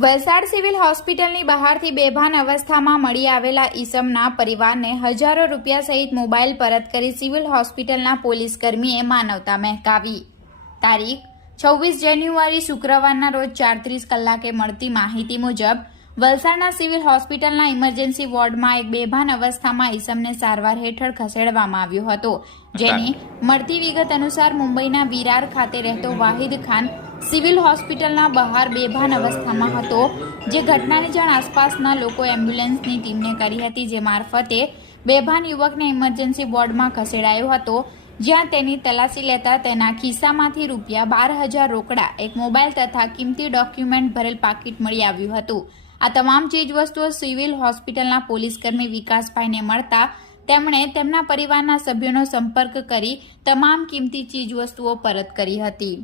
Valsad civil હોસ્પિટલની બહારથી બેભાન અવસ્થામાં મળી આવેલા ઈસમના પરિવારને હજારો રૂપિયા સહિત મોબાઈલ પરત કરી સિવિલ હોસ્પિટલના પોલીસ કર્મીએ માનવતા મહેકાવી। તારીખ 26 જાન્યુઆરી શુક્રવારના રોજ 4:30 કલાકે મળતી માહિતી મુજબ વલસાડના સિવિલ હોસ્પિટલના ઇમરજન્સી વોર્ડમાં એક બેભાન અવસ્થામાં ઈસમને સારવાર હેઠળ ખસેડવામાં આવ્યો હતો, જેની મળતી વિગત અનુસાર મુંબઈના વિરાર ખાતે રહેતો વાહિદ ખાન સિવિલ હોસ્પિટલના બહાર બેભાન અવસ્થામાં હતો, જે ઘટનાની જાણ આસપાસના લોકો એમ્બ્યુલન્સની ટીમને કરી હતી, જે મારફતે બેભાન યુવકને ઇમરજન્સી વોર્ડમાં ખસેડાયો હતો, જ્યાં તેની તલાશી લેતા તેના ખિસ્સામાંથી રૂપિયા 12,000 રોકડા, એક મોબાઈલ તથા કિંમતી ડોક્યુમેન્ટ ભરેલ પાકીટ મળી આવ્યું હતું। આ તમામ ચીજવસ્તુઓ સિવિલ હોસ્પિટલના પોલીસકર્મી વિકાસભાઈને મળતા તેમણે તેમના પરિવારના સભ્યોનો સંપર્ક કરી તમામ કિંમતી ચીજવસ્તુઓ પરત કરી હતી।